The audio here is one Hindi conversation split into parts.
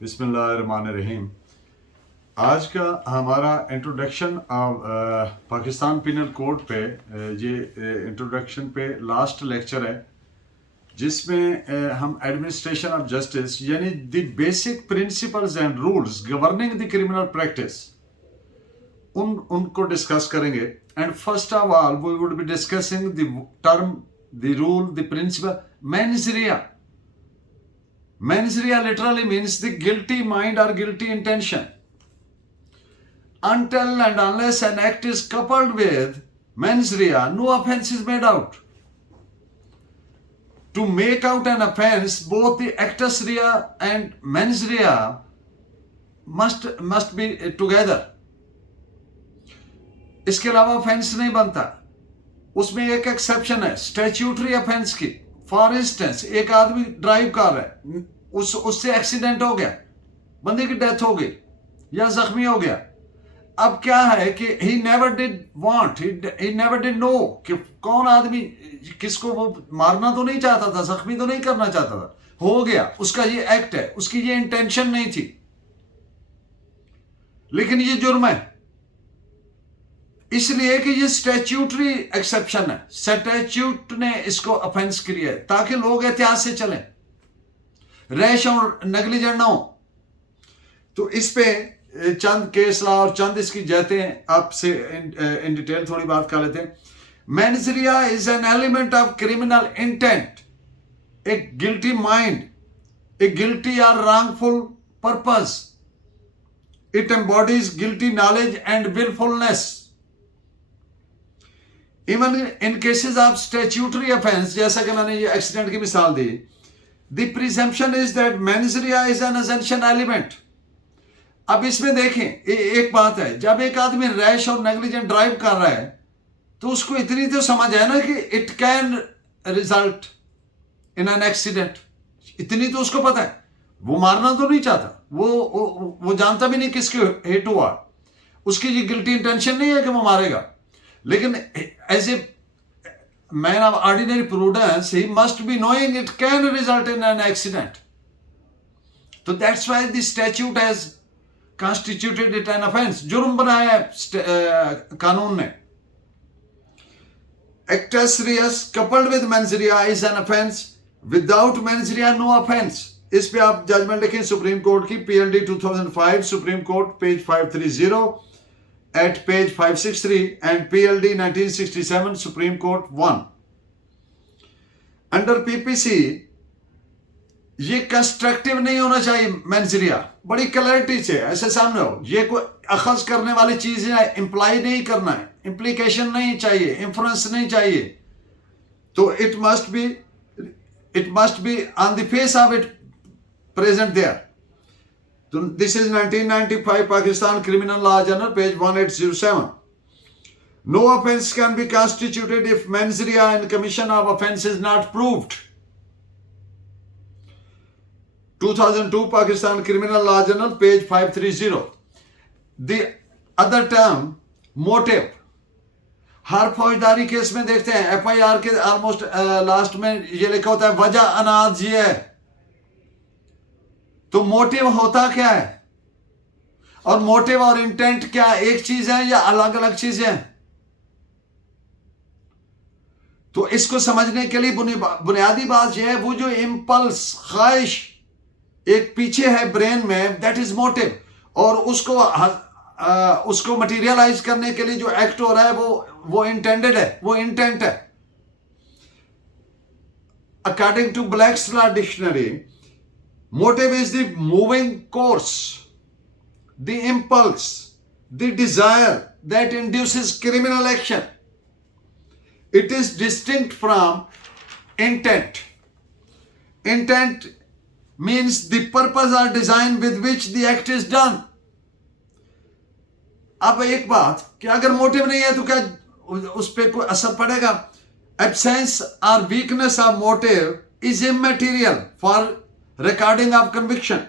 बिस्मिल्लाहिर्रहमानिर्रहीम। आज का हमारा इंट्रोडक्शन पाकिस्तान पिनल कोड पे ये इंट्रोडक्शन पे लास्ट लेक्चर है, जिसमें हम एडमिनिस्ट्रेशन ऑफ जस्टिस यानी the basic principles and rules governing the criminal practice उनको डिस्कस करेंगे। And first of all we would be discussing the term, the rule, the principle mens rea. Mens rea literally means the guilty mind or guilty intention. Until and unless an act is coupled with mens rea, no offense is made out. To make out an offense, both the actus rea and mens rea must be together. इसके अलावा ऑफेंस नहीं बनता। उसमें एक एक्सेप्शन है स्टैट्यूटरी ऑफेंस की। फॉर इंस्टेंस, एक आदमी ड्राइव कर रहा है, उससे एक्सीडेंट हो गया, बंदे की डेथ हो गई या जख्मी हो गया। अब क्या है कि he never did want, he never did know कि कौन आदमी किसको वो मारना तो नहीं चाहता था, जख्मी तो नहीं करना चाहता था, हो गया, उसका ये एक्ट है, उसकी ये इंटेंशन नहीं थी, लेकिन ये जुर्म है इसलिए कि ये स्टैट्यूटरी एक्सेप्शन है। स्टैट्यूट ने इसको ऑफेंस किया है ताकि लोग एहतियात से चलें, रैश और नेग्लिजेंट ना हो। तो इस पे चंद केस लॉ और चंद इसकी जहतें आपसे इन डिटेल थोड़ी बात कर लेते हैं। Mens rea is an element of criminal intent, a guilty mind, a guilty और wrongful purpose. It embodies guilty knowledge and wilfulness. Even in cases of statutory offence, जैसा कि मैंने ये एक्सीडेंट की मिसाल दी, the presumption is that mens rea is an essential element. अब इसमें देखें, एक बात है, जब एक आदमी रैश और नेग्लिजेंट ड्राइव कर रहा है तो उसको इतनी तो समझ है ना कि it can result in an accident. इतनी तो उसको पता है, वो मारना तो नहीं चाहता, वो जानता भी नहीं किसके हिट हुआ, उसकी ये गिल्टी इंटेंशन नहीं है कि वो मारेगा, लेकिन as a man of ordinary prudence, he must be knowing it can result in an accident. So that's why the statute has constituted it an offense. जुर्म बनाया है कानून ने। Actus reus coupled with mens rea is an offense. Without mens rea, no offense. इस पे आप जजमेंट लिखें सुप्रीम कोर्ट की, PLD 2005, supreme court, page 530 at page 563 and PLD 1967 Supreme Court 1. Under PPC ये कंस्ट्रक्टिव नहीं होना चाहिए मेंस रिया, बड़ी क्लैरिटी से ऐसे सामने हो, ये कोई अखज करने वाली चीज है, इंप्लाई नहीं करना है, इंप्लीकेशन नहीं चाहिए, इंफ्लुएंस नहीं चाहिए। तो it must be on the face of it present there. So this is 1995 Pakistan Criminal Law Journal, page 1807. No offense can be constituted if mens rea in commission of offense is not proved. 2002 Pakistan Criminal Law Journal, page 530. The other term, motive. हर फौजदारी केस में देखते हैं FIR के ऑलमोस्ट लास्ट में ये लिखा होता है वजह अनाज ये है। तो मोटिव होता क्या है, और मोटिव और इंटेंट क्या एक चीज है या अलग अलग चीजें हैं? तो इसको समझने के लिए बुनियादी बात यह है, वो जो इम्पल्स, ख्वाहिश एक पीछे है ब्रेन में, दैट इज मोटिव, और उसको मटेरियलाइज करने के लिए जो एक्ट हो रहा है वो इंटेंडेड है, वो इंटेंट है। According to Black's law dictionary, motive is the moving course, the impulse, the desire that induces criminal action. It is distinct from intent. Intent means the purpose or design with which the act is done. अब एक बात कि अगर मोटिव नहीं है तो क्या उस पर कोई असर पड़ेगा? Absence or weakness of motive is immaterial for recording of conviction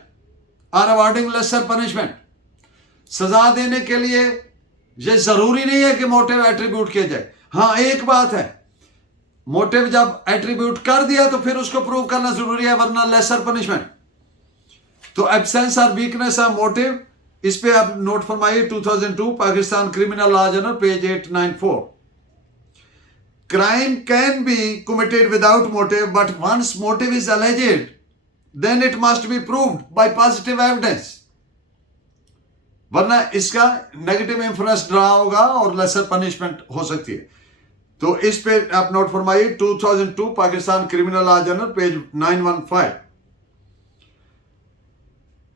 और अवॉर्डिंग लेसर पनिशमेंट। सजा देने के लिए यह जरूरी नहीं है कि मोटिव एट्रीब्यूट किया जाए। हाँ, एक बात है, मोटिव जब एट्रीब्यूट कर दिया तो फिर उसको प्रूव करना जरूरी है, वरना लेसर पनिशमेंट। तो एब्सेंस और वीकनेस ऑफ मोटिव, इस पे आप नोट फरमाइए 2002 Pakistan criminal law journal page 894। Crime can be committed without motive, but once motive is alleged, then it must be proved by positive evidence. वरना इसका नेगेटिव इंफ्लुएंस ड्रा होगा और लेसर पनिशमेंट हो सकती है। तो इस पे आप नोट फरमाइए 2002 Pakistan criminal law journal page 915।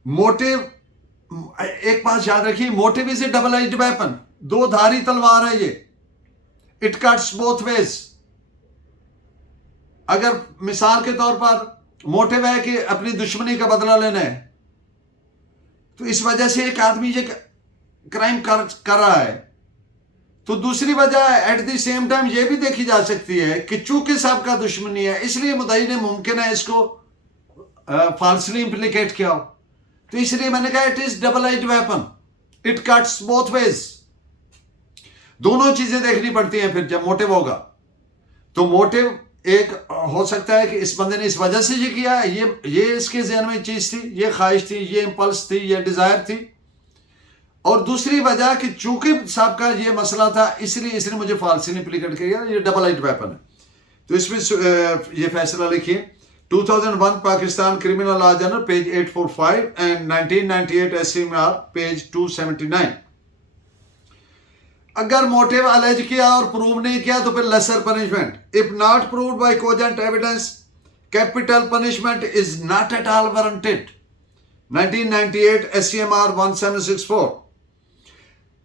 Motive, एक बात याद रखिए, motive is A double edged weapon, दो धारी तलवार है ये। It cuts both ways. अगर मिसाल के तौर पर मोटिव है कि अपनी दुश्मनी का बदला लेना है, तो इस वजह से एक आदमी ये क्राइम कर रहा है, तो दूसरी वजह एट द सेम टाइम ये भी देखी जा सकती है कि चूंकि सबका दुश्मनी है, इसलिए मुद्दई ने मुमकिन है इसको फाल्सली इंप्लीकेट किया हो। तो इसलिए मैंने कहा it is double edged weapon, it cuts both ways. दोनों चीजें देखनी पड़ती हैं फिर जब मोटिव होगा। तो मोटिव एक हो सकता है कि इस बंदे ने इस वजह से ये किया, ये इसके ज़हन में चीज थी, ये ख्वाहिश थी, ये इंपल्स थी, ये डिजायर थी। और दूसरी वजह कि चूंकि साहब का ये मसला था, इसलिए इसने मुझे फाल्सली इंप्लीकेट किया, ये डबल एज्ड वेपन है। तो इसमें ये फैसला लिखिए 2001 Pakistan criminal law journal page 845 and 1998 SCMR page 279। अगर मोटिव अलेज किया और प्रूव नहीं किया तो फिर lesser punishment. If not proved by cogent evidence, capital punishment is not at all warranted. 1998 SCMR 1764।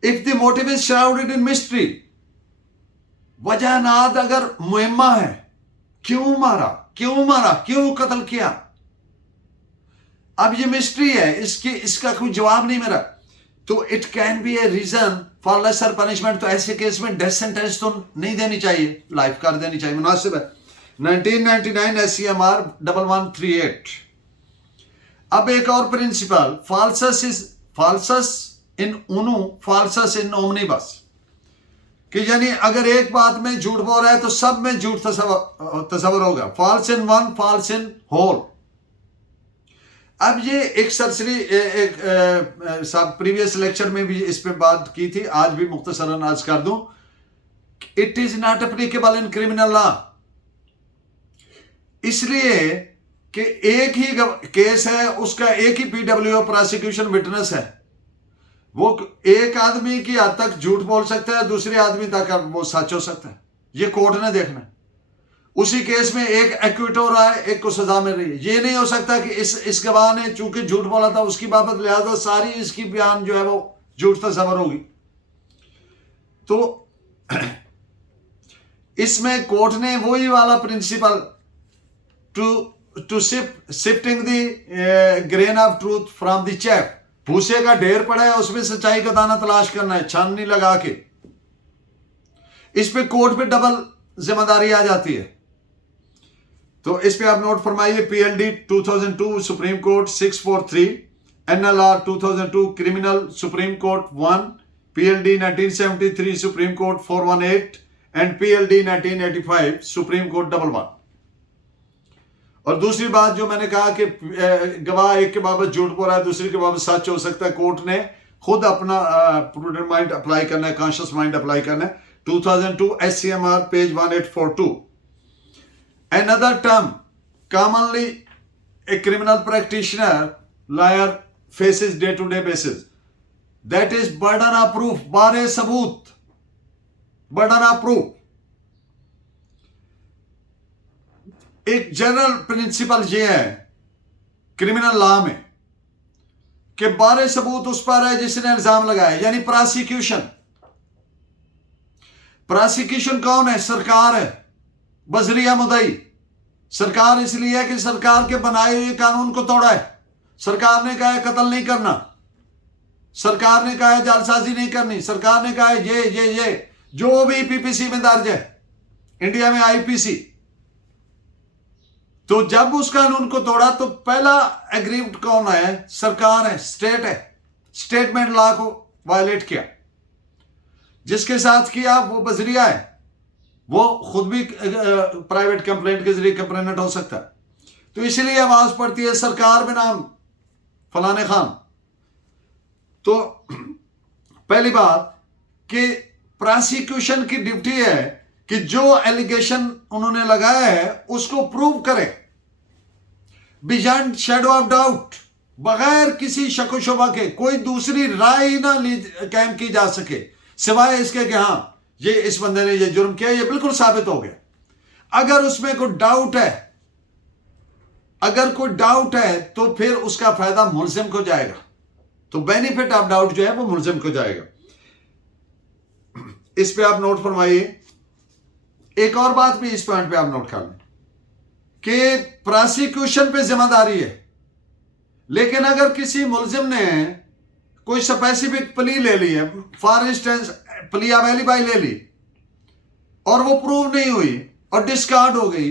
If the motive is shrouded in mystery, वजह नाद अगर मुहिम्मा है, क्यों मारा, क्यों कत्ल किया, अब ये मिस्ट्री है, इसका कोई जवाब नहीं मेरा, तो it can be a reason for lesser punishment. तो ऐसे केस में डेथ सेंटेंस तो नहीं देनी चाहिए, लाइफ कर देनी चाहिए, मुनासिब है। 1999 SCMR 1138। अब एक और प्रिंसिपल, फाल्सस इन उनु फाल्सस इन ओमनिबस, कि यानी अगर एक बात में झूठ बोल रहा है तो सब में झूठ तस्वर होगा। False in one, false in whole. अब ये एक सरसरी साहब प्रीवियस लेक्चर में भी इस पे बात की थी, आज भी मुख्तसरन आज कर दूं। It is not applicable in criminal law, इसलिए कि एक ही केस है, उसका एक ही PWO प्रोसिक्यूशन विटनेस है, वो एक आदमी की हद तक झूठ बोल सकता है, दूसरे आदमी तक वो सच हो सकता है। ये कोर्ट ने देखना है। उसी केस में एक एक्विट हो रहा है, एक को सजा मिल रही है। ये नहीं हो सकता कि इस गवाह ने चूंकि झूठ बोला था उसकी बाबत, लिहाजा सारी इसकी बयान जो है वो झूठ तस्वर होगी। तो इसमें कोर्ट ने वही वाला principle to shifting the grain of truth from the chaff, भूसे का ढेर पड़ा है, उसमें सच्चाई का दाना तलाश करना है, छाननी लगा के। इस पे कोर्ट पे डबल जिम्मेदारी आ जाती है। तो इस पे आप नोट फरमाइए PLD 2002 supreme court 643, NLR 2002 criminal supreme court 1, PLD 1973 supreme court 418 and PLD 1985 supreme court 11। और दूसरी बात जो मैंने कहा कि गवाह एक के बाबत झूठ बोल रहा है, दूसरे के बाबत सच हो सकता है, कोर्ट ने खुद अपना प्रूडेंट माइंड अप्लाई करना है, कॉन्शियस माइंड अप्लाई करना है। 2002 SCMR page 1842। Another term commonly a criminal practitioner lawyer faces day-to-day basis, that is burden of proof, बारे सबूत, burden of proof। एक जनरल प्रिंसिपल ये है क्रिमिनल लॉ में कि बारे सबूत उस पर है जिसने इल्जाम लगाया, यानी प्रोसिक्यूशन कौन है? सरकार है, बजरिया मुदई। सरकार इसलिए है कि सरकार के बनाए हुए कानून को तोड़ा है। सरकार ने कहा है कत्ल नहीं करना, सरकार ने कहा है जालसाजी नहीं करनी, सरकार ने कहा है ये जो भी PPC में दर्ज है, इंडिया में IPC। तो जब उस कानून को तोड़ा तो पहला एग्रीव्ड कौन है? सरकार है, स्टेट है। स्टेटमेंट लॉ को वायलेट किया, जिसके साथ किया वो बजरिया है, वो खुद भी प्राइवेट कंप्लेंट के जरिए कंप्लेनेंट हो सकता है। तो इसलिए आवाज पड़ती है सरकार बनाम फलाने खान। तो पहली बात कि प्रोसिक्यूशन की ड्यूटी है कि जो एलिगेशन उन्होंने लगाया है उसको प्रूव करे बियॉन्ड शैडो ऑफ डाउट, बगैर किसी शक शुबा के कोई दूसरी राय ना कायम की जा सके सिवाय इसके कि हाँ ये इस बंदे ने ये जुर्म किया, ये बिल्कुल साबित हो गया। अगर उसमें कोई डाउट है, अगर कोई डाउट है तो फिर उसका फायदा मुल्जिम को जाएगा, तो बेनिफिट ऑफ डाउट जो है वो मुल्जिम को जाएगा। इस पे आप नोट फरमाइए। एक और बात भी इस पॉइंट पे आप नोट कर लें कि प्रोसिक्यूशन पे जिम्मेदारी है, लेकिन अगर किसी मुल्जिम ने कोई स्पेसिफिक प्ली ले ली है, for instance plea of alibi ले ली और वो प्रूव नहीं हुई और डिस्कार्ड हो गई,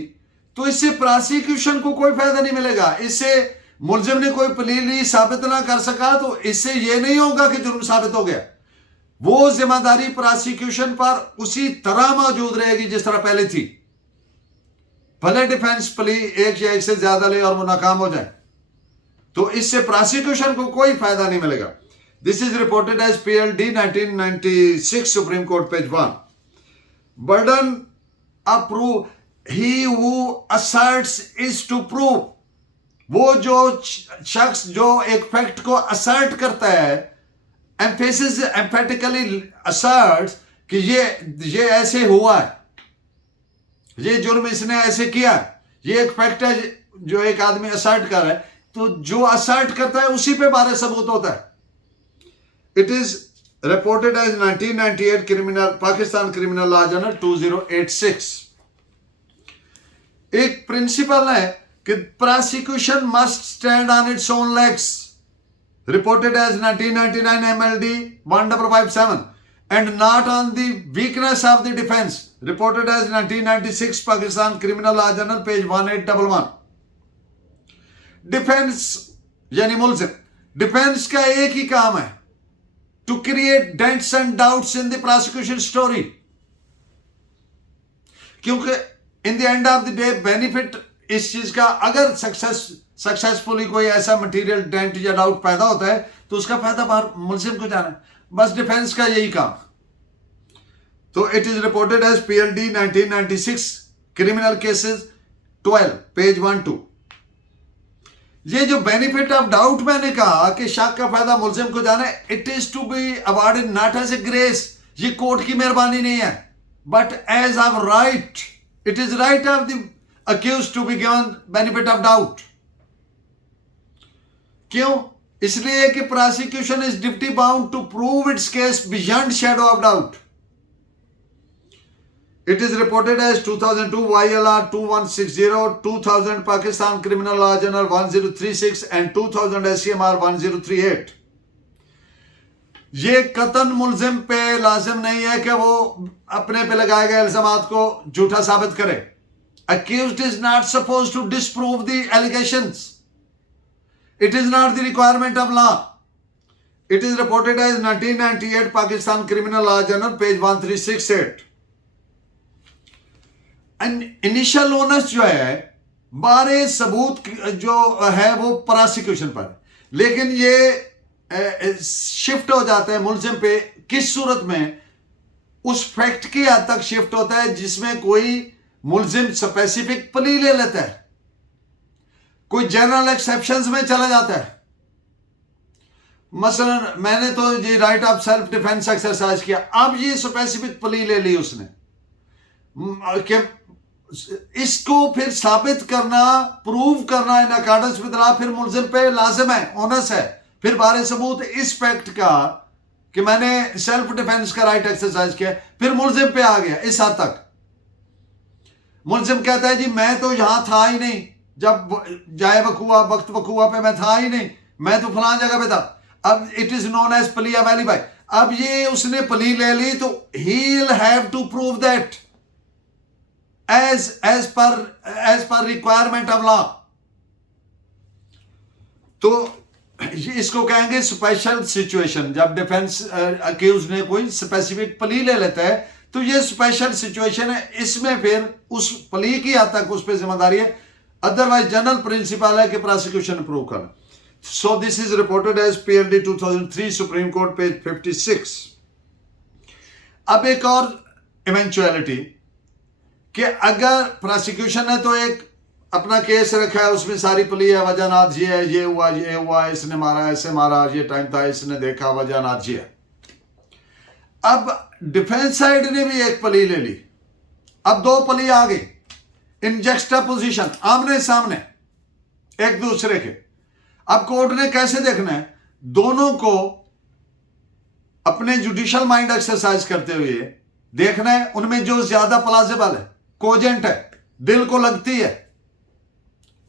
तो इससे प्रोसिक्यूशन को कोई फायदा नहीं मिलेगा। इससे मुल्जिम ने कोई प्ली ली, साबित ना कर सका, तो इससे ये नहीं होगा कि जुर्म साबित हो गया। वो जिम्मेदारी प्रोसिक्यूशन पर उसी तरह मौजूद रहेगी जिस तरह पहले थी, भले डिफेंस प्ली एक या एक से ज्यादा ले और वो नाकाम हो जाए, तो इससे प्रोसिक्यूशन को कोई फायदा नहीं मिलेगा। This is reported as PLD 1996 supreme court page 1। Burden of proof, he who asserts is to prove, वो जो शख्स जो एक फैक्ट को असर्ट करता है, एम्फेसिस एम्फेटिकली असर्ट्स कि ये ऐसे हुआ है, ये जुर्म इसने ऐसे किया, ये एक फैक्ट है जो एक आदमी असर्ट कर रहा है, तो जो असर्ट करता है उसी पे बारे सबूत होता है। It is reported as 1998 criminal Pakistan criminal law journal 2086। एक प्रिंसिपल है कि prosecution must stand on its own legs, reported as 1999 MLD 1557, and not on the weakness of the defense, reported as 1996 Pakistan Criminal Law Journal page 1811। Defence यानी मुल्जिम, डिफेंस का एक ही काम है, to create dents and doubts in the prosecution story, क्योंकि in the end of the day benefit इस चीज का, अगर सक्सेसफुली कोई ऐसा मटेरियल डेंट या डाउट पैदा होता है तो उसका फायदा बाहर मुल्जिम को जाना है, बस डिफेंस का यही काम। तो it is reported as PLD 1996 criminal cases 12 page 12। ये जो बेनिफिट ऑफ डाउट मैंने कहा कि शक का फायदा मुल्जिम को जाना है, it is to be awarded not as a grace, ये कोर्ट की मेहरबानी नहीं है, but as of right, it is right of the accused to be given benefit of doubt. क्यों? इसलिए कि prosecution is duty bound to prove its case beyond shadow of doubt. It is reported as 2002 YLR 2160, 2000 Pakistan Criminal Law Journal 1036 and 2000 SCMR 1038। ये कतन मुल्जिम पे लाजिम नहीं है कि वो अपने पे लगाए गए इल्जामात को झूठा साबित करे। Accused is not supposed to disprove the allegations. It is not the requirement of law. It is reported as 1998 Pakistan Criminal Law Journal page 1368। Initial onus जो है बारे सबूत जो है वो प्रोसिक्यूशन पर, लेकिन ये शिफ्ट हो जाता है मुल्जिम पे, किस सूरत में? उस फैक्ट की हद तक शिफ्ट होता है जिसमें कोई मुल्जिम स्पेसिफिक प्ली ले लेता है, कोई जनरल एक्सेप्शंस में चला जाता है। मसलन मैंने तो ये right of self defence exercise किया, अब ये स्पेसिफिक प्ली ले ली उसने कि इसको फिर साबित करना, प्रूव करना इन अकॉर्डेंस विद लॉ फिर मुल्जिम पे लाजिम है, ओनस है। फिर बारे सबूत इस फैक्ट का कि मैंने सेल्फ डिफेंस का राइट एक्सरसाइज किया, फिर मुल्जिम पे आ गया। इस हद तक मुल्जिम कहता है जी मैं तो यहां था ही नहीं, जब जाए वकूआ वक्त वकूआ पे मैं था ही नहीं, मैं तो फलां जगह पे था। अब it is known as plea of alibi. अब ये उसने प्ली ले ली तो he will have to prove that as per requirement of law। तो इसको कहेंगे स्पेशल सिचुएशन। जब डिफेंस अक्यूज ने कोई स्पेसिफिक प्ली ले लेता है तो ये स्पेशल सिचुएशन है, इसमें फिर उस प्ली की हद तक उस पर जिम्मेदारी है, अदरवाइज जनरल प्रिंसिपल है कि प्रोसिक्यूशन प्रूव करना। So this is reported as PLD 2003 Supreme Court page 56. अब एक और इवेंचुअलिटी कि अगर प्रोसिक्यूशन ने तो एक अपना केस रखा है, उसमें सारी प्ली है, वजहनात ये है, ये हुआ, इसने मारा, ऐसे मारा, ये टाइम था, इसने देखा, वजहनात ये है। अब डिफेंस साइड ने भी एक प्ली ले ली, अब दो प्ली आ गई इन जक्सटापोजिशन, आमने सामने एक दूसरे के। अब कोर्ट ने कैसे देखना है, दोनों को अपने जुडिशियल माइंड एक्सरसाइज करते हुए देखना है, उनमें जो ज्यादा प्लाजिबल है, कोजेंट है, दिल को लगती है,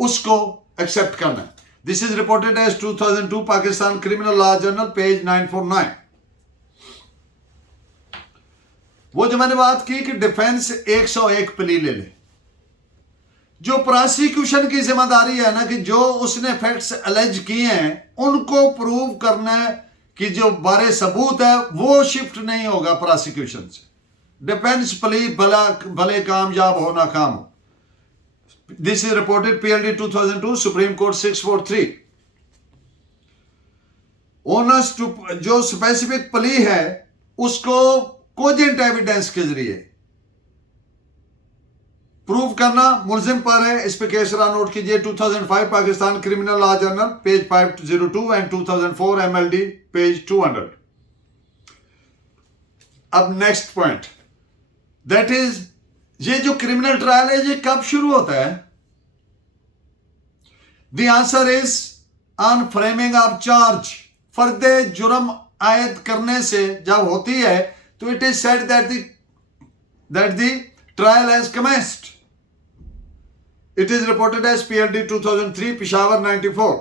उसको एक्सेप्ट करना है। This is reported as 2002 Pakistan criminal law journal page 949। वो जो मैंने बात की कि डिफेंस 101 प्ली ले ले, जो प्रोसिक्यूशन की जिम्मेदारी है ना कि जो उसने फैक्ट्स अलेज किए हैं उनको प्रूव करना है कि जो बारे सबूत है वो शिफ्ट नहीं होगा प्रोसिक्यूशन से। डिफेंस प्ली भले कामयाब हो ना काम हो। This is reported PLD 2002 supreme court 643। Onus to जो स्पेसिफिक प्ली है उसको कोजेंट एविडेंस के जरिए प्रूव करना मुलजिम पर है। इस पे केसरा नोट कीजिए 2005 Pakistan criminal law journal page 502 and 2004 MLD page 200। अब नेक्स्ट पॉइंट, दैट इज ये जो क्रिमिनल ट्रायल है ये कब शुरू होता है? The answer is on framing of charge. फर्दे जुर्म आयद करने से जब होती है तो it is said that the trial has commenced. It is reported as PLD 2003 Peshawar 94।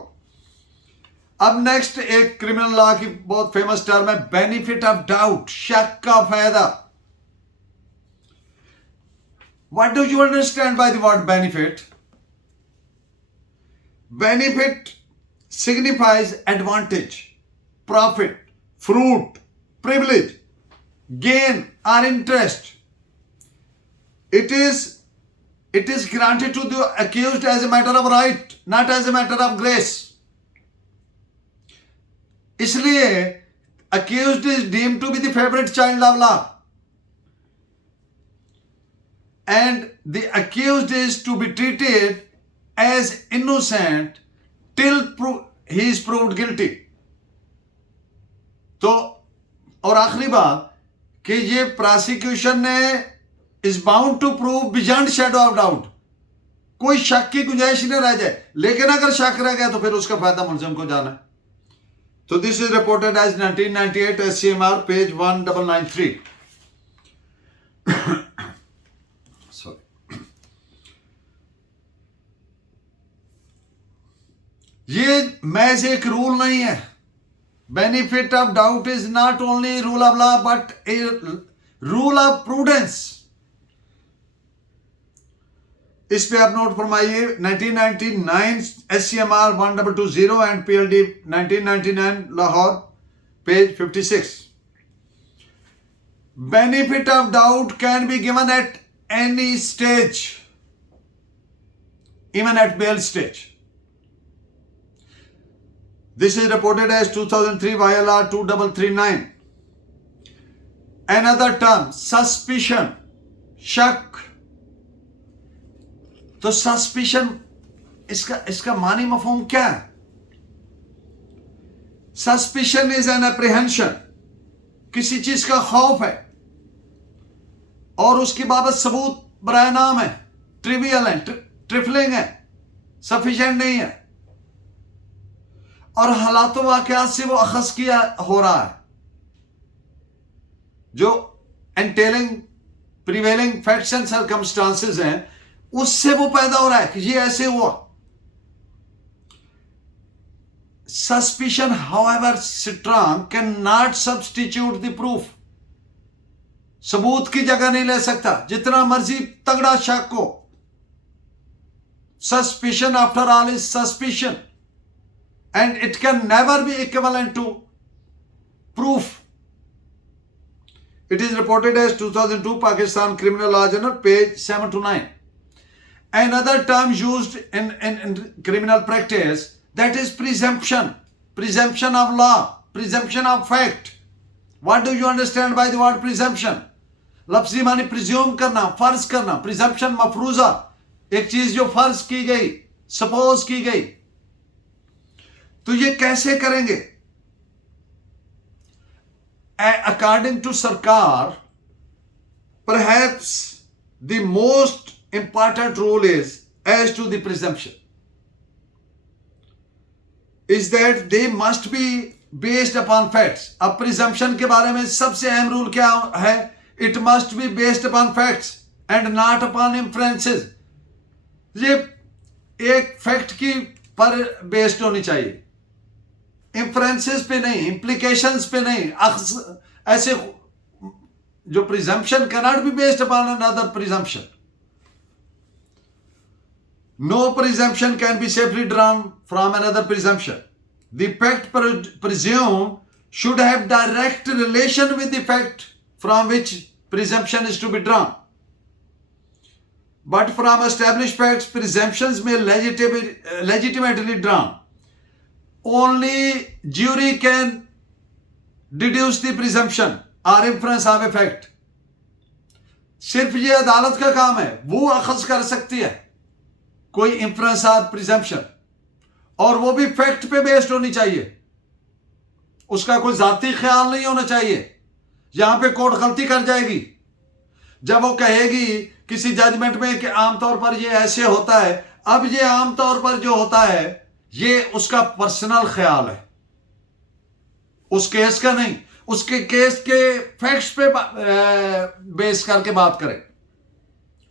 अब नेक्स्ट एक क्रिमिनल लॉ की बहुत फेमस टर्म है बेनिफिट ऑफ डाउट, शक का फायदा। What do you understand by the word benefit? Benefit signifies advantage, profit, fruit, privilege, gain or interest. It is granted to the accused as a matter of right, not as a matter of grace. इसलिए accused is deemed to be the favorite child of law. And the accused is to be treated as innocent till he is proved guilty. तो और आखिरी बात कि ये प्रोसिक्यूशन ने is bound to prove beyond shadow of doubt, कोई शक की गुंजाइश नहीं रह जाए, लेकिन अगर शक रह गया तो फिर उसका फायदा मुलजिम को जाना है। तो this is reported as 1998 SCMR page 1993। ये मैज एक रूल नहीं है। Benefit of doubt is not only rule of law but a rule of prudence. इस पे आप नोट फरमाइए 1999 SCMR 1220 and PLD 1999 Lahore page 56। Benefit of doubt can be given at any stage, even at bail stage. This is reported as 2003 YLR 2339. Another term, suspicion, शक। तो सस्पिशन इसका मानी मफहूम क्या है? सस्पिशन इज एन एप्रीहेंशन, किसी चीज का खौफ है और उसकी बाबत सबूत बराए नाम है, ट्रिवियल है, ट्रिफलिंग है, सफिशिएंट नहीं है और हालातों वाकयात से वो अखज़ किया हो रहा है, जो एंटेलिंग प्रिवेलिंग फैक्ट्स एंड सर्कमस्टांसेस हैं उससे वो पैदा हो रहा है कि ये ऐसे हुआ। Suspicion however strong can not substitute the proof, सबूत की जगह नहीं ले सकता जितना मर्जी तगड़ा शक हो। Suspicion after all is suspicion and it can never be equivalent to proof. It is reported as 2002 Pakistan Criminal Law Journal page 7 to 9. Another term used in criminal practice That is presumption. Presumption of law. Presumption of fact. What do you understand by the word presumption? लफ्जी मानी प्रिज्यूम करना, फर्ज करना. प्रिजम्पशन मफरूजा, एक चीज जो फर्ज की गई, सपोज की गई. तो ये कैसे करेंगे? अकॉर्डिंग टू सरकार, perhaps the most important rule is as to the presumption is that they must be based upon facts. अब presumption के बारे में सबसे अहम रूल क्या है? It must be based upon facts and not upon inferences. ये एक फैक्ट की पर बेस्ड होनी चाहिए, इंफरेंसेस पे नहीं, इंप्लीकेशंस पे नहीं. ऐसे जो presumption cannot be based upon another presumption. No presumption can be safely drawn from another presumption. The fact presumed should have direct relation with the fact from which presumption is to be drawn. But from established facts, presumptions may legitimately drawn. Only jury can deduce the presumption or inference of a fact. सिर्फ ये अदालत का काम है, वो अखज़ कर सकती है कोई इंफरेंस और प्रिजम्पशन, और वो भी फैक्ट पे बेस्ड होनी चाहिए. उसका कोई जाती ख्याल नहीं होना चाहिए. यहां पे कोर्ट गलती कर जाएगी जब वो कहेगी किसी जजमेंट में कि आमतौर पर ये ऐसे होता है. अब ये आमतौर पर जो होता है ये उसका पर्सनल ख्याल है, उस केस का नहीं. उसके केस के फैक्ट्स पे बेस करके बात करें.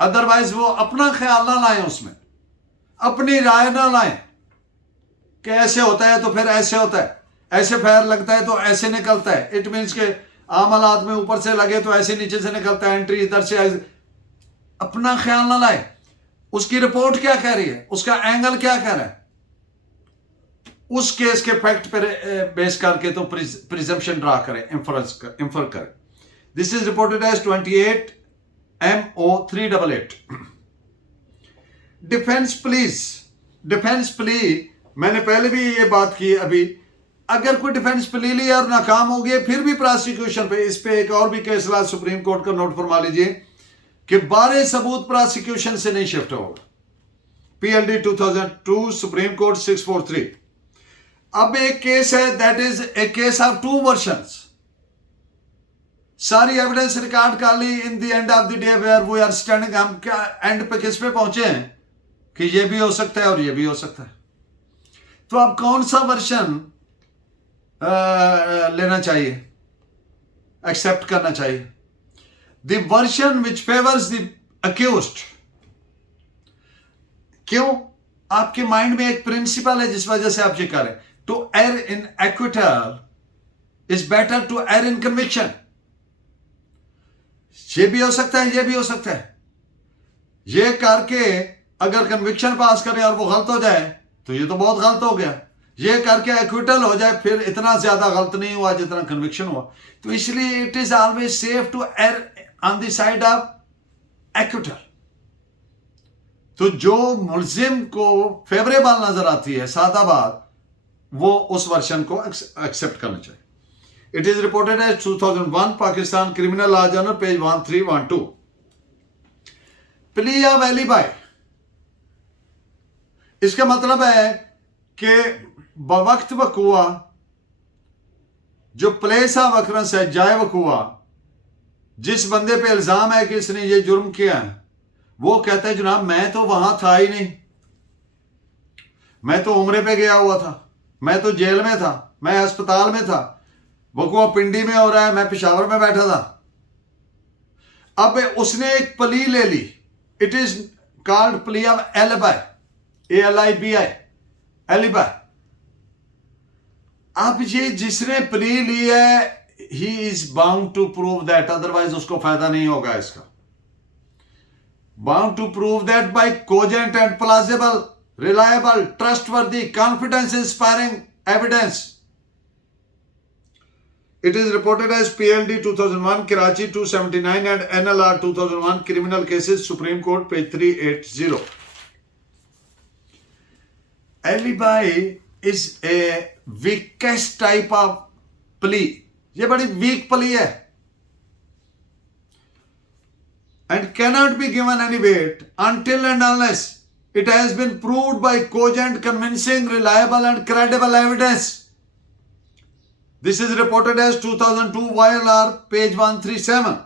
अदरवाइज वो अपना ख्याल ना लाएं, उसमें अपनी राय ना लाएं कि ऐसे होता है तो फिर ऐसे होता है, ऐसे फायर लगता है तो ऐसे निकलता है. इट मीन्स के आमलात में ऊपर से लगे तो ऐसे नीचे से निकलता है, एंट्री इधर से. अपना ख्याल ना लाए. उसकी रिपोर्ट क्या कह रही है, उसका एंगल क्या कह रहा है, उस केस के फैक्ट पर बेस करके तो प्रिजम्पशन ड्रा करें, इंफर करें. This is reported as 28 MO388. Defence plea मैंने पहले भी ये बात की. अभी अगर कोई डिफेंस प्ली लिया और नाकाम हो गया फिर भी प्रोसिक्यूशन पे, इस पे एक और भी केस ला सुप्रीम कोर्ट का नोट फरमा लीजिए कि बारे सबूत प्रोसिक्यूशन से नहीं शिफ्ट होगा. PLD 2002 supreme court 643. अब एक केस है, that is a case of two versions. सारी एविडेंस रिकॉर्ड कर ली. In the end of the day where we are standing, हम क्या एंड पे किस पे पहुंचे हैं कि ये भी हो सकता है और ये भी हो सकता है. तो अब कौन सा वर्शन लेना चाहिए, एक्सेप्ट करना चाहिए? The version which favours the accused. क्यों? आपके माइंड में एक प्रिंसिपल है जिस वजह से आप ये करें. To err in acquittal is better to err in conviction. ये भी हो सकता है, ये भी हो सकता है. ये करके अगर कन्विक्शन पास करें और वो गलत हो जाए तो ये तो बहुत गलत हो गया. ये करके एक्विटल हो जाए फिर इतना ज्यादा गलत नहीं हुआ जितना कन्विक्शन हुआ. तो इसलिए it is always safe to err on the side of acquittal. तो जो मुल्जिम को फेवरेबल नजर आती है, सादा बात, वो उस वर्शन को एक्सेप्ट करना चाहिए. It is reported as 2001 Pakistan criminal law journal page 1312. Plea of alibi. इसका मतलब है कि बवक्त वकुआ जो प्लेस ऑफ अकरेंस है, जाए वकुआ, जिस बंदे पे इल्जाम है कि इसने ये जुर्म किया है, वो कहता है जनाब मैं तो वहां था ही नहीं, मैं तो उम्रे पे गया हुआ था, मैं तो जेल में था, मैं अस्पताल में था, वकुआ पिंडी में हो रहा है, मैं पेशावर में बैठा था. अब उसने एक प्ली ले ली. It is called plea of alibi, ALIBI, alibi. अब ये जिसने प्ली ली है, he is bound to prove that, otherwise उसको फायदा नहीं होगा इसका. Bound to prove that by cogent and plausible, reliable, trustworthy, confidence-inspiring evidence. It is reported as PLD 2001, Karachi 279 and NLR 2001, Criminal Cases, Supreme Court, page 380. Alibi is a weakest type of plea. ये बड़ी वीक प्ली है and cannot be given any weight until and unless it has been proved by cogent, convincing, reliable and credible evidence. This is reported as 2002 YLR page 137.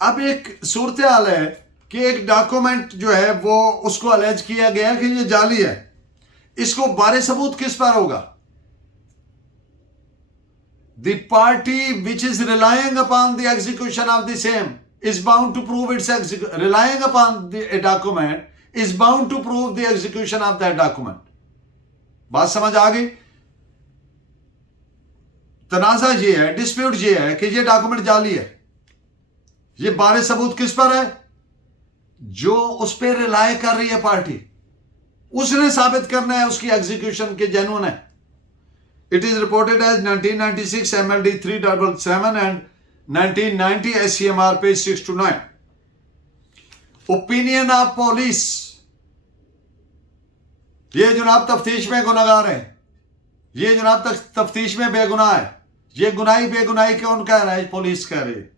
अब एक सूरत हाल है कि एक डॉक्यूमेंट जो है वो उसको अलेज किया गया कि ये जाली है, इसको बारे सबूत किस पर होगा? The party which is relying upon the execution of the same is bound to prove its execution. Relying upon a document is bound to prove the execution of that document. बात समझ आ गई? तनाजा ये है, डिस्प्यूट ये है कि ये डॉक्यूमेंट जाली है। ये बारे सबूत किस पर है? जो उस पर रिलाय कर रही है पार्टी, उसने साबित करना है उसकी एग्जीक्यूशन के जेन्युइन है। It is reported as 1996 MLD 377 and 1990 SCMR page 6 to 9. Opinion of police. ये जनाब तफ्तीश में गुनाहगार है, ये जनाब तफ्तीश में बेगुनाह है, ये गुनाही बेगुनाही कौन कह रहा है? पुलिस कह रही है।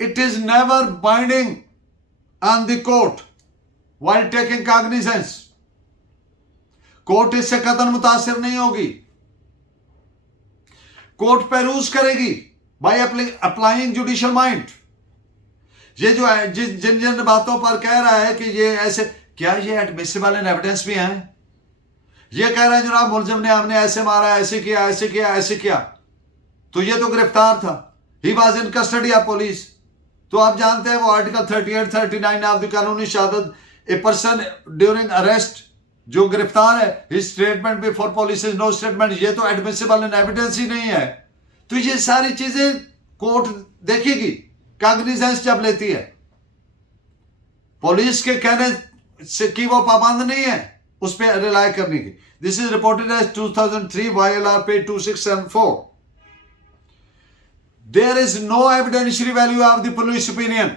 It is never binding on the court while taking cognizance. Court इससे कतन मुतासिर नहीं होगी। कोर्ट पेरूज करेगी बाय अप्लाइंग जुडिशियल माइंड। ये जो है जिन जिन बातों पर कह रहा है कि ये ऐसे, क्या ये एडमिसिबल इन एविडेंस भी हैं? ये कह रहा है जनाब मुलजिम ने हमने ऐसे मारा, ऐसे किया, ऐसे किया, ऐसे किया, तो ये तो गिरफ्तार था, he was in custody of police. तो आप जानते हैं वो आर्टिकल 38, 39 ऑफ द कानूनी शहादत, ए पर्सन ड्यूरिंग अरेस्ट, जो गिरफ्तार है, his statement before police is no statement, ये तो एडमिसिबल इन एविडेंस ही नहीं है। तो ये सारी चीजें कोर्ट देखेगी, कॉग्निजेंस जब लेती है। पुलिस के कहने से कि वो पाबंद नहीं है उस पर रिलाय करने की। This is reported as 2003 YLR page 2674। There is no evidentiary value of the police opinion,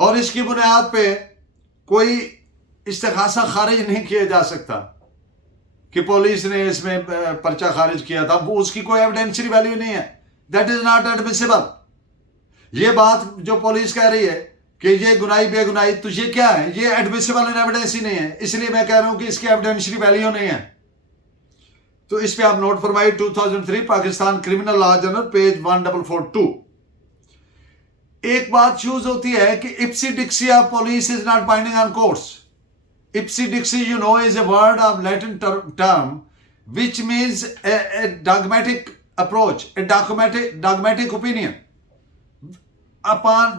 और इसकी बुनियाद पे कोई इस्तिगासा खारिज नहीं किया जा सकता कि पुलिस ने इसमें पर्चा खारिज किया था, वो उसकी कोई एविडेंशियरी वैल्यू नहीं है। That is not admissible. ये बात जो पुलिस कह रही है कि ये गुनाही बेगुनाही, तो ये क्या है? ये एडमिसिबल इन एविडेंस ही नहीं है, इसलिए मैं कह रहा हूं कि इसकी एविडेंशियरी वैल्यू नहीं है। तो इस पे आप नोट फरमाइए 2003 Pakistan criminal law journal page 1442। एक चीज चूज होती है कि ipse dixit of police is not binding on courts. Ipsi dixi, you know, is a word of Latin term which means a dogmatic approach, a dogmatic opinion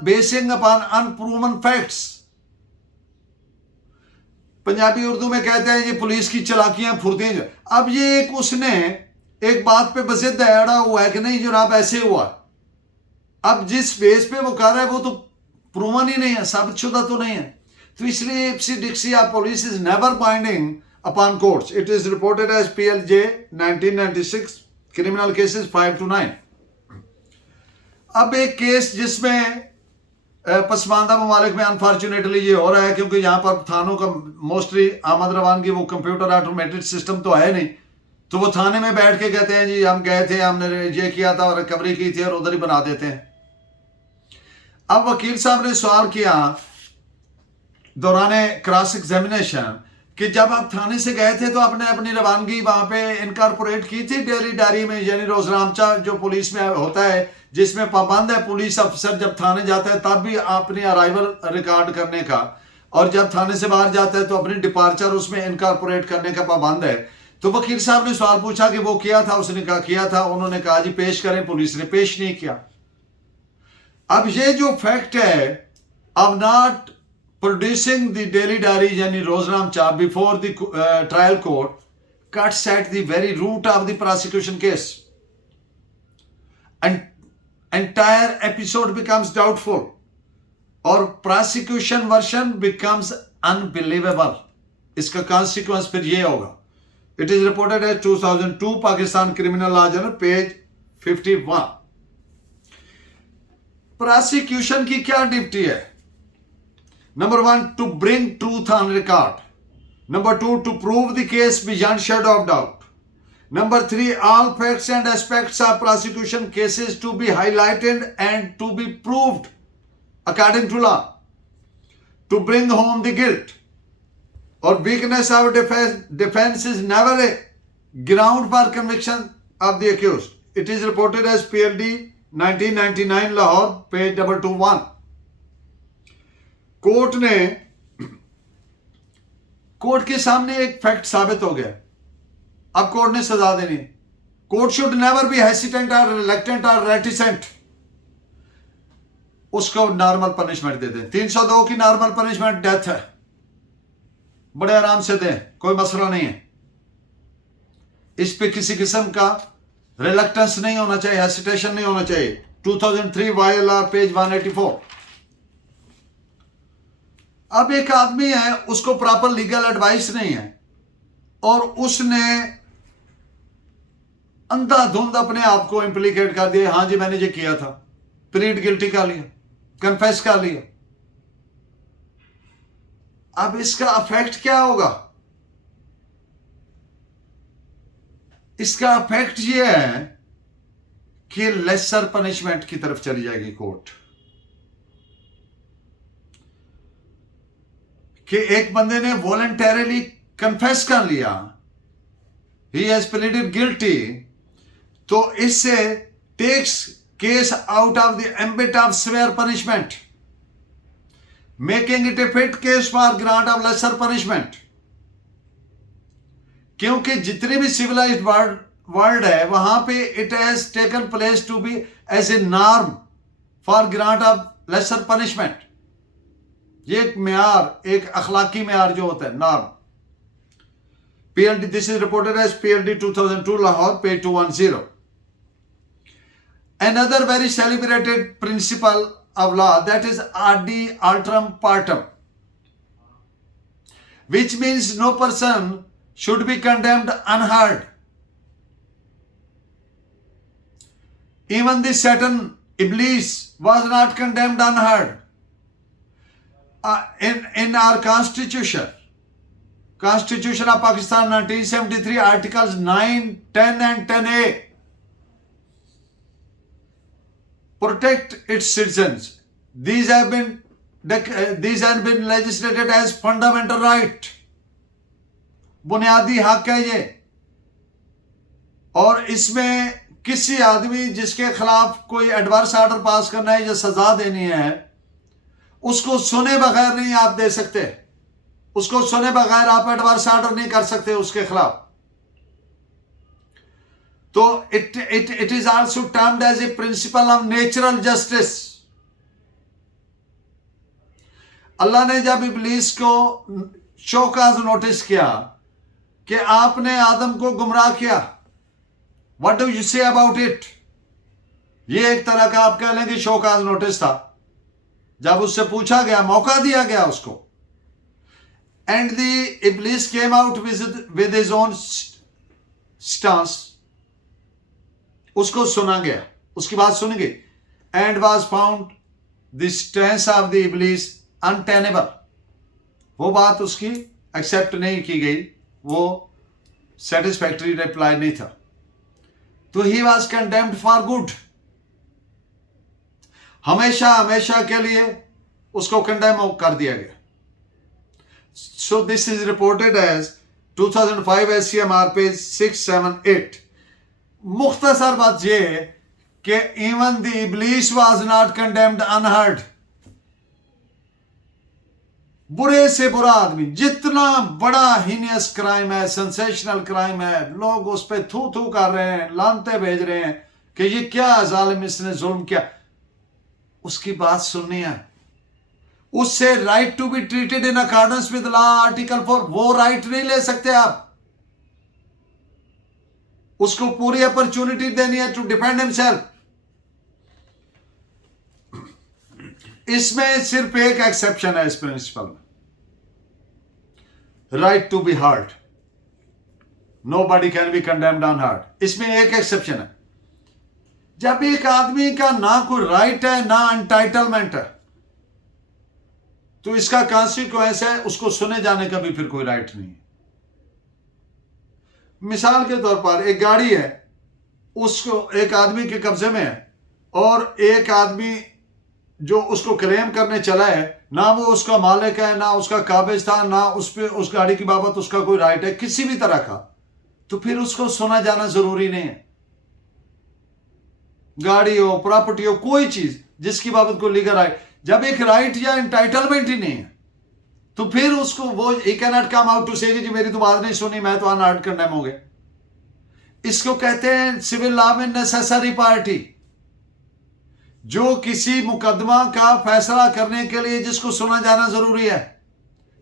basing upon unproven facts. Punjabi Urdu में कहते हैं ये पुलिस की चालाकियां फुर्तियां। अब ये एक उसने एक बात पे बजिद अड़ा हुआ है कि नहीं जनाब ऐसे हुआ, अब जिस बेस पे वो कर रहा है वो तो प्रूवन ही नहीं है, साबितशुदा तो नहीं है। तो इसलिए ipse dixit of police is never binding upon courts. It is reported as PLJ 1996 criminal cases 5 to 9। अब एक केस जिसमें पसमानदा ममालिक में अनफॉर्चुनेटली ये हो रहा है क्योंकि यहाँ पर थानों का मोस्टली आमद रवानगी वो कंप्यूटर ऑटोमेटेड सिस्टम तो है नहीं, तो वो थाने में बैठ के कहते हैं जी हम गए थे, हमने ये किया था और रिकवरी की थी, और उधर ही बना देते हैं। अब वकील साहब ने सवाल किया दौरान क्रॉस एग्जामिनेशन कि जब आप थाने से गए थे तो आपने अपनी रवानगी वहां पे इनकॉर्पोरेट की थी डेली डायरी में, यानी रोजनामचा जो पुलिस में होता है जिसमें पाबंद है पुलिस अफसर जब थाने जाता है तब भी अपनी अराइवल रिकॉर्ड करने का, और जब थाने से बाहर जाता है तो अपनी डिपार्चर उसमें इनकॉर्पोरेट करने का पाबंद है। तो वकील साहब ने सवाल पूछा कि वो किया था, उसने कहा किया था, उन्होंने कहा जी पेश करें, पुलिस ने पेश नहीं किया। अब ये जो फैक्ट है of not producing the daily diary yani roznamcha before the trial court cuts at the very root of the prosecution case, and entire episode becomes doubtful or prosecution version becomes unbelievable. इसका consequence फिर ये होगा। It is reported as 2002 Pakistan Criminal Law Journal page 51। prosecution की क्या ड्यूटी है? Number one, to bring truth on record. Number two, to prove the case beyond shadow of doubt. Number three, all facts and aspects of prosecution cases to be highlighted and to be proved according to law, to bring home the guilt or weakness of defense is never a ground for conviction of the accused. It is reported as PLD 1999 Lahore, page 221. Court के सामने एक फैक्ट साबित हो गया, अब कोर्ट ने सजा देनी। Court should never be hesitant और रिलक्टेंट और रेटिसेंट, उसको नॉर्मल पनिशमेंट दे दें। 302 की नॉर्मल पनिशमेंट डेथ है, बड़े आराम से दें, कोई मसला नहीं है। इस पे किसी किस्म का रिलक्टेंस नहीं होना चाहिए, हेसिटेशन नहीं होना चाहिए। 2003 YLR पेज 184। अब एक आदमी है, उसको प्रॉपर लीगल एडवाइस नहीं है और उसने अंधाधुंध अपने आप को इंप्लीकेट कर दिया, हाँ जी मैंने ये किया था, प्लीड गिल्टी कर लिया, कन्फेस कर लिया। अब इसका इफेक्ट क्या होगा? इसका इफेक्ट ये है कि लेसर पनिशमेंट की तरफ चली जाएगी कोर्ट। कि एक बंदे ने वॉलंटरीली कन्फेस कर लिया, ही हैज प्लीडेड गिल्टी, तो इससे takes case out of the ambit of severe punishment, making it a fit case for grant of lesser punishment. क्योंकि जितनी भी सिविलाइज्ड वर्ल्ड है वहां पे it has taken place to be as a norm for grant of lesser punishment. ये एक म्यार, एक अखलाकी म्यार जो होता है, norm. PLD, this is reported as PLD 2002 Lahore, page 210। Another very celebrated principle of law, that is ad alteram partem, which means no person should be condemned unheard. Even the Satan, Iblis, was not condemned unheard. In our Constitution of Pakistan 1973, Articles 9, 10 and 10A protect its citizens. These have been legislated as fundamental right. बुनियादी हक है ये, और इसमें किसी आदमी जिसके खिलाफ कोई एडवर्स ऑर्डर पास करना है या सजा देनी है, उसको सुने बगैर नहीं आप दे सकते, उसको सुने बगैर आप एडवर्स ऑर्डर नहीं कर सकते उसके खिलाफ। तो it is also termed as a principle of natural justice. Allah ने जब इब्लीस को शोकाज नोटिस किया कि आपने आदम को गुमराह किया, what do you say about it, ये एक तरह का आप कह लें कि शोकाज नोटिस था। जब उससे पूछा गया, मौका दिया गया उसको, and the Iblis came out with his own stance, उसको सुना गया, उसकी बात सुनी गई, and was found the stance of the Iblis untenable, वो बात उसकी एक्सेप्ट नहीं की गई, वो सेटिस्फैक्टरी रिप्लाई नहीं था, तो he was condemned for good, हमेशा हमेशा के लिए उसको कंडेम कर दिया गया। So this is reported as 2005 SCMR page 678। मुख्तसर बात ये कि even the Iblis was not condemned unheard. बुरे से बुरा आदमी, जितना बड़ा हीनियस क्राइम है, सेंसेशनल क्राइम है, लोग उस पर थू थू कर रहे हैं, लानते भेज रहे हैं कि ये क्या जालिम, इसने जुल्म किया, उसकी बात सुननी है, उससे right to be treated in accordance with law article 4, वो राइट नहीं ले सकते आप। उसको पूरी अपॉर्चुनिटी देनी है टू डिफेंड हिमसेल्फ। इसमें सिर्फ एक एक्सेप्शन है इस प्रिंसिपल में, right to be heard, nobody can be condemned unheard. इसमें एक एक्सेप्शन है, जब एक आदमी का ना कोई राइट है ना एंटाइटलमेंट है, तो इसका कॉन्सिक्वेंस है उसको सुने जाने का भी फिर कोई राइट नहीं है। मिसाल के तौर पर एक गाड़ी है, उसको एक आदमी के कब्जे में है और एक आदमी जो उसको क्लेम करने चला है, ना वो उसका मालिक है, ना उसका काबिज था, ना उस पे उस गाड़ी की बाबत उसका कोई राइट है किसी भी तरह का, तो फिर उसको सुना जाना जरूरी नहीं है। गाड़ी हो, प्रॉपर्टी हो, कोई चीज जिसकी बाबत को लीगल राइट, जब एक राइट या एंटाइटलमेंट ही नहीं है तो फिर उसको वो he cannot come out to say जी मेरी तो बात नहीं सुनी, मैं तो अनहर्ड कंडेम हो गया। इसको कहते हैं सिविल लॉ में नेसेसरी पार्टी, जो किसी मुकदमा का फैसला करने के लिए जिसको सुना जाना जरूरी है।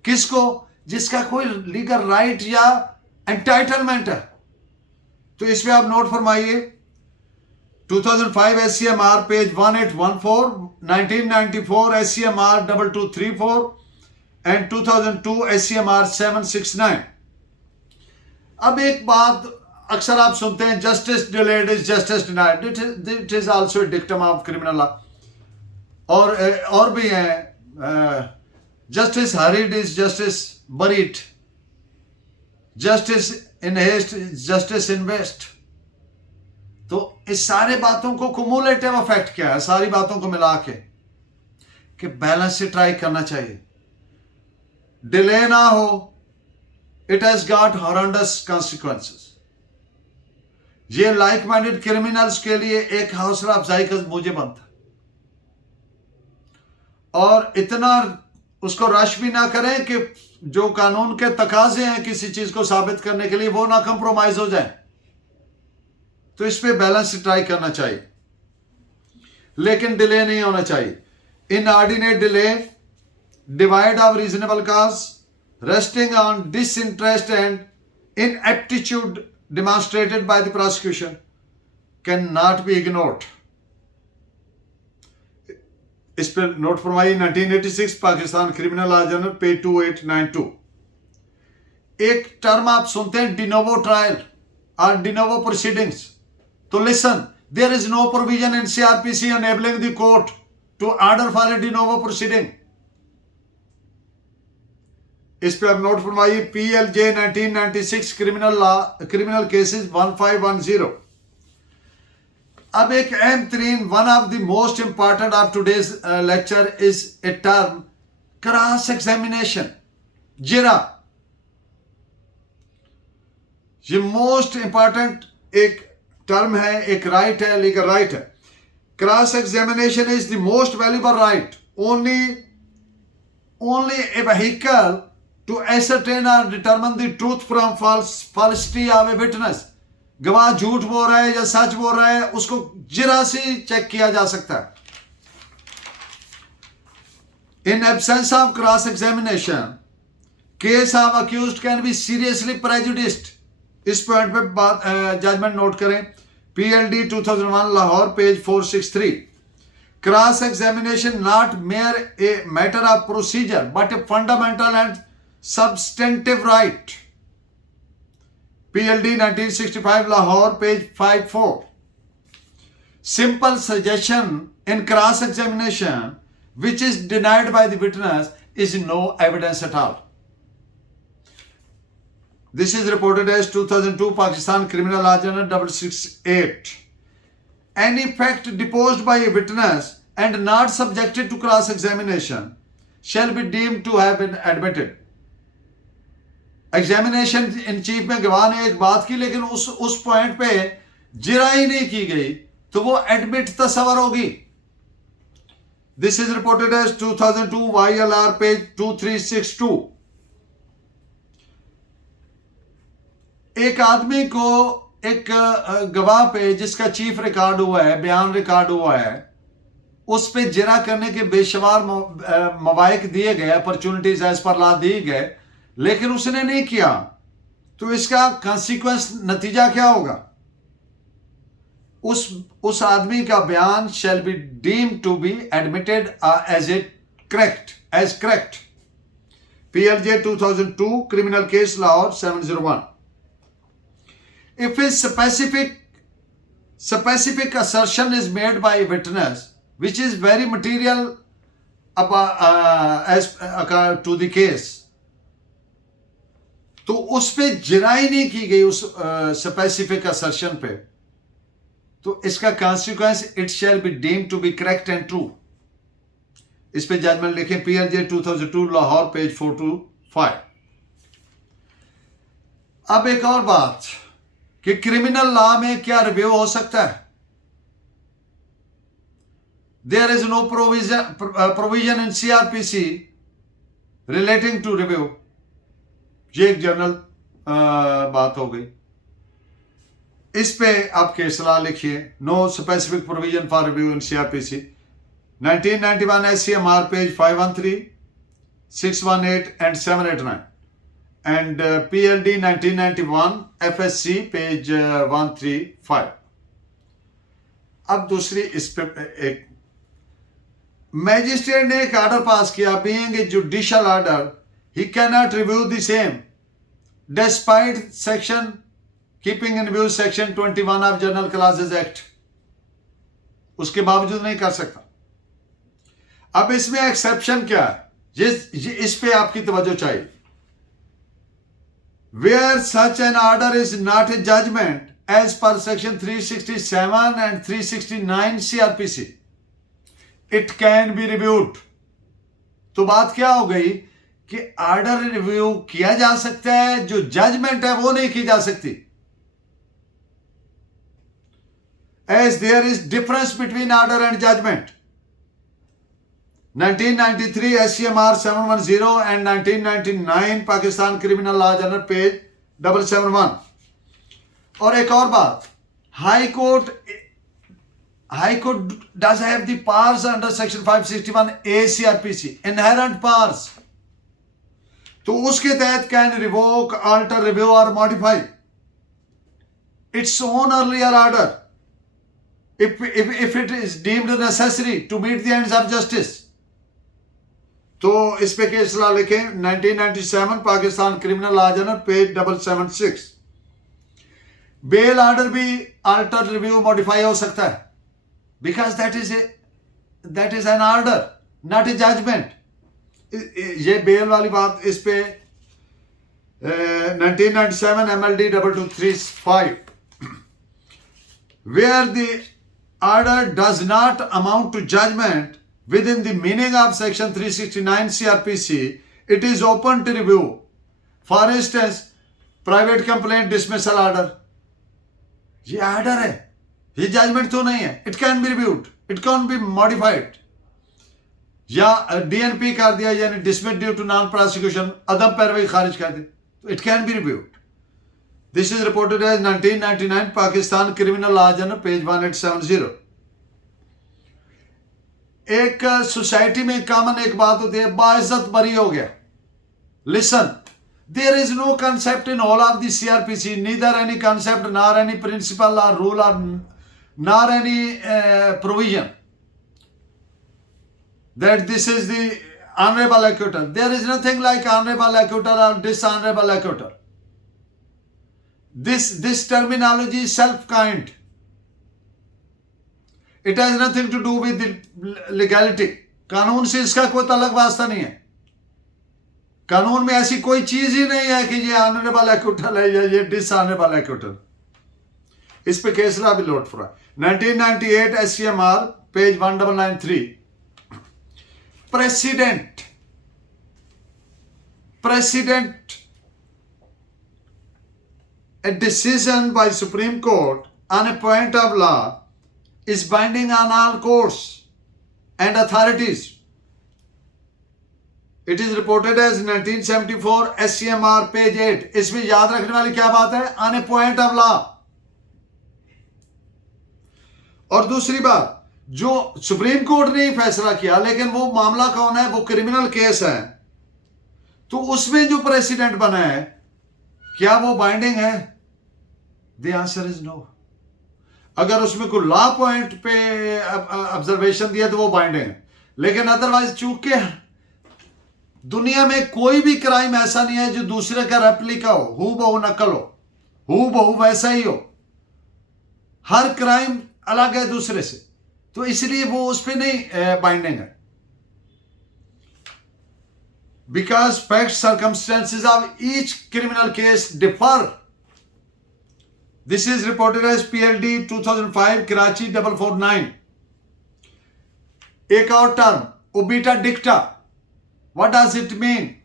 किसको? जिसका कोई लीगल राइट या एंटाइटलमेंट है। तो इसमें आप नोट फरमाइए 2005 SCMR page 1814, 1994 SCMR 2234 and 2002 SCMR 769। अब एक बात अक्सर आप सुनते हैं, justice delayed is justice denied, it is also dictum of criminal law. और भी हैं, justice hurried is justice buried, justice in haste justice in waste. तो इस सारे बातों को कुमुलेटिव इफेक्ट क्या है, सारी बातों को मिला के कि बैलेंस से ट्राई करना चाहिए, डिले ना हो। It has got horrendous consequences. ये लाइक माइंडेड क्रिमिनल्स के लिए एक हौसला अफजाई का मुझे बनता, और इतना उसको रश भी ना करें कि जो कानून के तकाजे हैं किसी चीज को साबित करने के लिए वो ना कंप्रोमाइज हो जाए। तो इस पे बैलेंस ट्राई करना चाहिए, लेकिन डिले नहीं होना चाहिए। Inordinate delay, divide of reasonable cause, resting on disinterest and inaptitude demonstrated by the prosecution cannot be ignored. इस पर नोट फरमाइए 1986 पाकिस्तान क्रिमिनल लॉ जर्नल पेज 2892। एक टर्म आप सुनते हैं डिनोवो ट्रायल और डिनोवो प्रोसीडिंग्स। तो listen, there is no provision in CRPC enabling the court to order for a de novo proceeding. इस पे आप नोट फरमाइए PLJ 1996 क्रिमिनल केसेस 1510। अब एक अहम तरीन, one of the most important of today's lecture is a term cross examination, जिरा। ये मोस्ट इंपॉर्टेंट एक टर्म है, एक राइट है, लीगल राइट है। Cross examination is the most valuable right, only a vehicle to ascertain or determine the truth from falsity of a witness। गवाह झूठ बोल रहा है या सच बोल रहा है, उसको जरा से चेक किया जा सकता है। In absence of cross examination, case of accused can be seriously prejudiced। इस पॉइंट पे बात जजमेंट नोट करें, PLD 2001 Lahore page 463। Cross examination not mere a matter of procedure but a fundamental and substantive right। PLD 1965 Lahore page 54। Simple suggestion in cross examination which is denied by the witness is no evidence at all। This is reported as 2002 Pakistan Criminal Law Journal 668। Any fact deposed by a witness and not subjected to cross examination shall be deemed to have been admitted। Examination in chief में गवाह ने एक बात की लेकिन उस पॉइंट पे जिरा ही नहीं की गई तो वो एडमिट तस्वर होगी। This is reported as 2002 YLR page 2362। एक आदमी को एक गवाह पे जिसका चीफ रिकॉर्ड हुआ है, बयान रिकॉर्ड हुआ है, उस पे जिरा करने के बेशुमार मवाइक दिए गए, अपॉर्चुनिटीज एज पर लॉ दी गए, लेकिन उसने नहीं किया। तो इसका कॉन्सिक्वेंस नतीजा क्या होगा? उस आदमी का बयान shall be deemed to be admitted as correct. PLJ 2002 क्रिमिनल case Lahore 701। If a specific assertion is made by a witness which is very material अब एज टू द केस, तो उस पे जिराई नहीं की गई उस स्पेसिफिक असर्शन पे, तो इसका consequence it shall be deemed to be correct and true. इस पे जजमेंट लिखें PRJ 2002 लाहौर पेज 425। अब एक और बात कि क्रिमिनल लॉ में क्या रिव्यू हो सकता है? There is no provision in CRPC relating to review. ये एक जनरल बात हो गई। इस पे आपके सलाह लिखिए, no specific provision for review in CRPC। 1991 SCMR page 513, 618 and 789 and PLD 1991 FSC page 135। अब दूसरी, इस पे एक मैजिस्ट्रेट ने एक ऑर्डर पास किया, being a judicial order he cannot review the same despite section keeping in view section 21 of General Clauses Act, उसके बावजूद नहीं कर सकता। अब इसमें एक्सेप्शन क्या है, इस पे आपकी तवज्जो चाहिए। Where such an order is not a judgment as per section 367 and 369 CRPC, it can be reviewed। तो बात क्या हो गई कि ऑर्डर रिव्यू किया जा सकता है, जो जजमेंट है वो नहीं की जा सकती। As there is difference between order and judgment. 1993 SCMR 710 and 1999 Pakistan criminal law journal page 771। और एक और बात, high court does have the powers under section 561A CRPC, inherent powers. तो उसके तहत can revoke, alter, review or modify its own earlier order if it is deemed necessary to meet the ends of justice। तो इस पे केस ला लिखें 1997 Pakistan criminal law journal page 776। Bail order भी alter, review, modify हो सकता है, because that is an order, not a judgment। ये बेल वाली बात, इस पे 1997 MLD 2235, where the order does not amount to judgment within the meaning of section 369 CRPC, it is open to review। For instance, private complaint dismissal order, ये ऑर्डर है, ये जजमेंट तो नहीं है। It can be reviewed, it can be modified. या DNP कर दिया, यानी dismiss due to non prosecution, अदम पैरवी खारिज कर दी, तो it can be reviewed. This is reported as 1999 Pakistan criminal law journal page 1870। एक सोसाइटी में कॉमन एक बात होती है, बाइज्जत बरी हो गया। Listen, there is no concept in all of the CRPC, neither any concept nor any principle और रूल और nor any provision that this is the honorable acquittal. There is nothing like honorable acquittal or dishonorable acquittal. This terminology is self-kind. It has nothing to do with the legality. कानून से इसका कोई तलक वास्ता नहीं है। कानून में ऐसी कोई चीज ही नहीं है कि ये honorable acquittal है या ये dishonorable acquittal। इस पे केस ला भी load for 1998 SCMR page 1993। Precedent, a decision by Supreme Court on a point of law is binding on all courts and authorities। It is reported as 1974 SCMR page 8। इसमें याद रखने वाली क्या बात है, on a point of law। और दूसरी बात, जो सुप्रीम कोर्ट ने फैसला किया, लेकिन वो मामला कौन है, वो क्रिमिनल केस है, तो उसमें जो प्रेसिडेंट बना है क्या वो बाइंडिंग है? The answer is no. अगर उसमें कोई लॉ पॉइंट पे ऑब्जर्वेशन दिया तो वो बाइंडिंग है, लेकिन अदरवाइज चूंकि दुनिया में कोई भी क्राइम ऐसा नहीं है जो दूसरे का रेप्लिका हो, हू बहु नकल हो, हू बहु वैसा ही हो। हर क्राइम अलग है दूसरे से, तो इसलिए वो उस पर नहीं बाइंडिंग है। because facts, circumstances of each criminal case differ. This is reported as PLD 2005 Karachi 449. एक और term, obita dicta. What does it mean?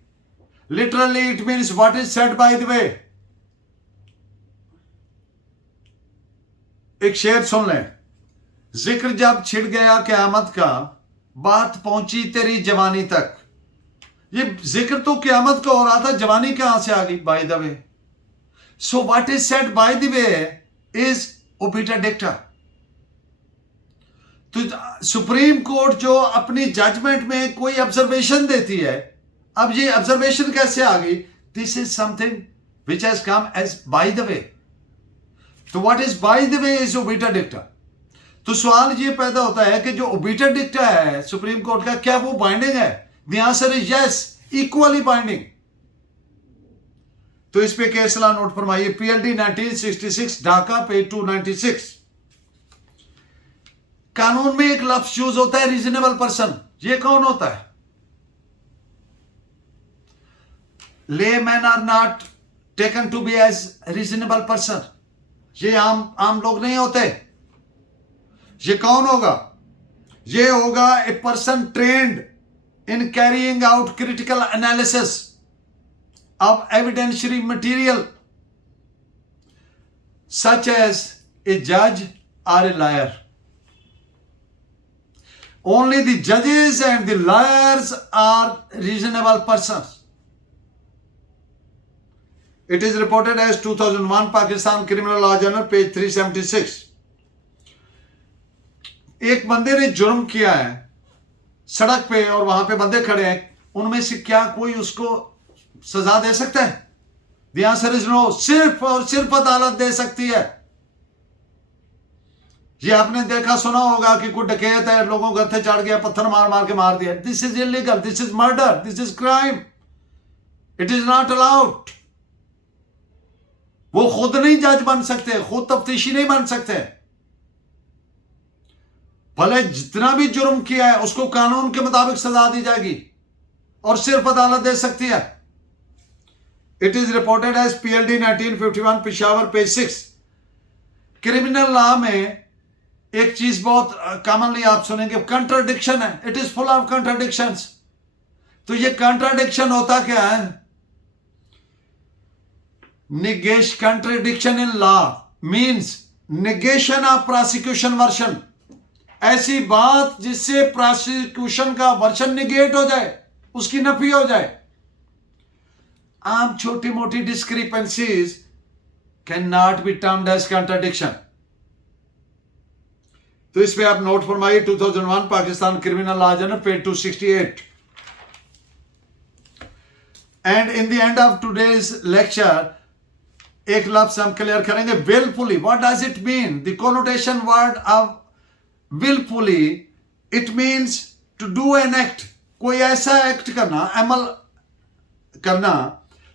Literally it means what is said by the way. एक शेर सुन लें। जिक्र जब छिड़ गया क़यामत का, बात पहुंची तेरी जवानी तक। ये जिक्र तो क़यामत का हो रहा था, जवानी कहां से आ गई? By the way. So what is said by the way is obiter dicta. तो सुप्रीम कोर्ट जो अपनी जजमेंट में कोई ऑब्जर्वेशन देती है, अब ये ऑब्जर्वेशन कैसे आ गई? This is something which has come as by the way. तो what is by the way is obiter dicta. तो सवाल ये पैदा होता है कि जो ओबिटा डिक्टा है सुप्रीम कोर्ट का, क्या वो बाइंडिंग है? The answer is yes, equally binding. तो इस पे केस ला नोट फरमाइए। PLD 1966 Dhaka page 296। कानून में एक लफ्ज यूज होता है रीजनेबल पर्सन। ये कौन होता है? Laymen are not taken to be as reasonable person. ये आम लोग नहीं होते। ये कौन होगा? ये होगा a person trend in carrying out critical analysis of evidentiary material, such as a judge or a liar. Only the judges and the lawyers are reasonable persons. It is reported as 2001 Pakistan Criminal Law Journal page 376. एक बंदे ने जुर्म किया है सड़क पे और वहां पे बंदे खड़े हैं, उनमें से क्या कोई उसको सजा दे सकता है? The answer is no. सिर्फ और सिर्फ अदालत दे सकती है। ये आपने देखा सुना होगा कि कोई डकैत है, लोगों के गत्थे चढ़ गया, पत्थर मार मार के मार दिया। This is illegal, this is murder, this is crime, it is not allowed. वो खुद नहीं जज बन सकते, खुद तफ्तीशी नहीं बन सकते। भले जितना भी जुर्म किया है उसको कानून के मुताबिक सजा दी जाएगी और सिर्फ अदालत दे सकती है। It is reported as PLD 1951 Peshawar page 6। Criminal law में एक चीज बहुत कॉमनली आप सुनेंगे, कंट्राडिक्शन है। It is full of contradictions. तो ये कंट्राडिक्शन होता क्या है? Contradiction in law means negation of prosecution version. ऐसी बात जिससे प्रोसिक्यूशन का वर्शन निगेट हो जाए, उसकी नफी हो जाए। आम छोटी मोटी discrepancies cannot be termed as contradiction. तो इस पे आप नोट फरमाइए 2001 Pakistan criminal law journal page 268। And in the end of today's lecture एक लफ्ज हम क्लियर करेंगे, wilfully. What does it mean? The connotation word of willfully, it means to do an act, कोई ऐसा एक्ट करना, अमल करना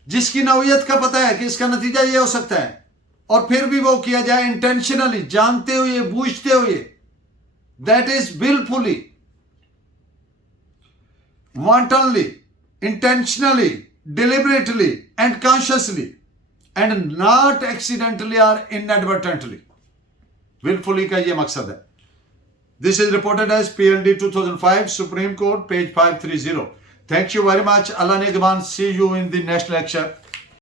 जिसकी नौयत का पता है कि इसका नतीजा ये हो सकता है और फिर भी वो किया जाए इंटेंशनली, जानते हुए, बूझते हुए। That is willfully, wantonly, intentionally, deliberately and consciously and not accidentally or inadvertently. willfully का ये मकसद है। This is reported as PLD 2005 Supreme Court page 530. Thank you very much. Allah Nigban. See you in the next lecture.